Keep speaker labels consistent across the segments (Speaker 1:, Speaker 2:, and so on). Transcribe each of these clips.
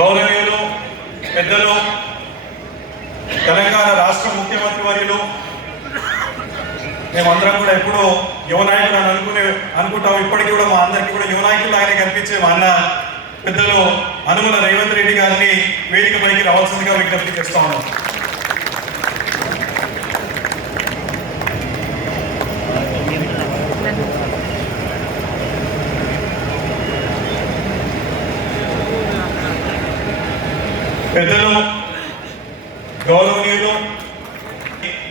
Speaker 1: గౌరవీయులు పెద్దలు తెలంగాణ రాష్ట్ర ముఖ్యమంత్రి వర్యులు మేమందరం కూడా ఎప్పుడూ యువ అని అనుకునే అనుకుంటాం. ఇప్పటికీ కూడా మా అందరికీ కూడా యువ నాయకులు ఆయన కనిపించే మా అన్న పెద్దలు హనుమల రేవంత్ రెడ్డి గారిని వేదిక పైకి రావాల్సిందిగా విజ్ఞప్తి చేస్తా ఉన్నాం. పెద్దలు గౌరవనీయులు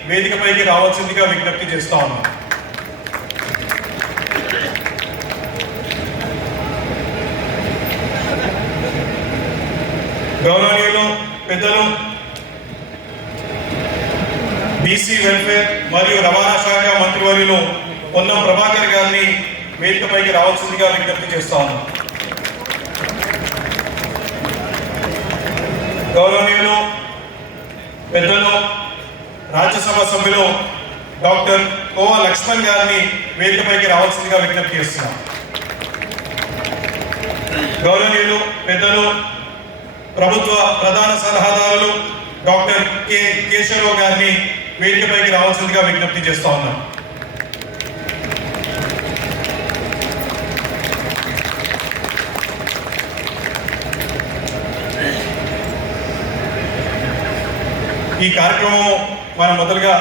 Speaker 1: వేదికపైకి రావాల్సిందిగా విజ్ఞప్తి చేస్తా ఉన్నాం. గౌరవనీయులు పెద్దలు బీసీ వెల్ఫేర్ మరియు రవాణా శాఖ మంత్రివర్యులు పొన్నం ప్రభాకర్ గారిని వేదికపైకి రావాల్సిందిగా విజ్ఞప్తి చేస్తా ఉన్నాం గౌరవనీయులు పెద్దలు రాజ్యసభ సభ్యులు డాక్టర్ కోవ లక్ష్మణ్ గారిని వేదికపైకి రావాల్సిందిగా విజ్ఞప్తి చేస్తున్నాం. గౌరవనీయులు పెద్దలు ప్రభుత్వ ప్రధాన సలహాదారులు డాక్టర్ కె కేశవరావు గారిని వేదికపైకి రావాల్సిందిగా విజ్ఞప్తి చేస్తా ఉన్నాం. ఈ కార్యక్రమం మనం మొదలుగా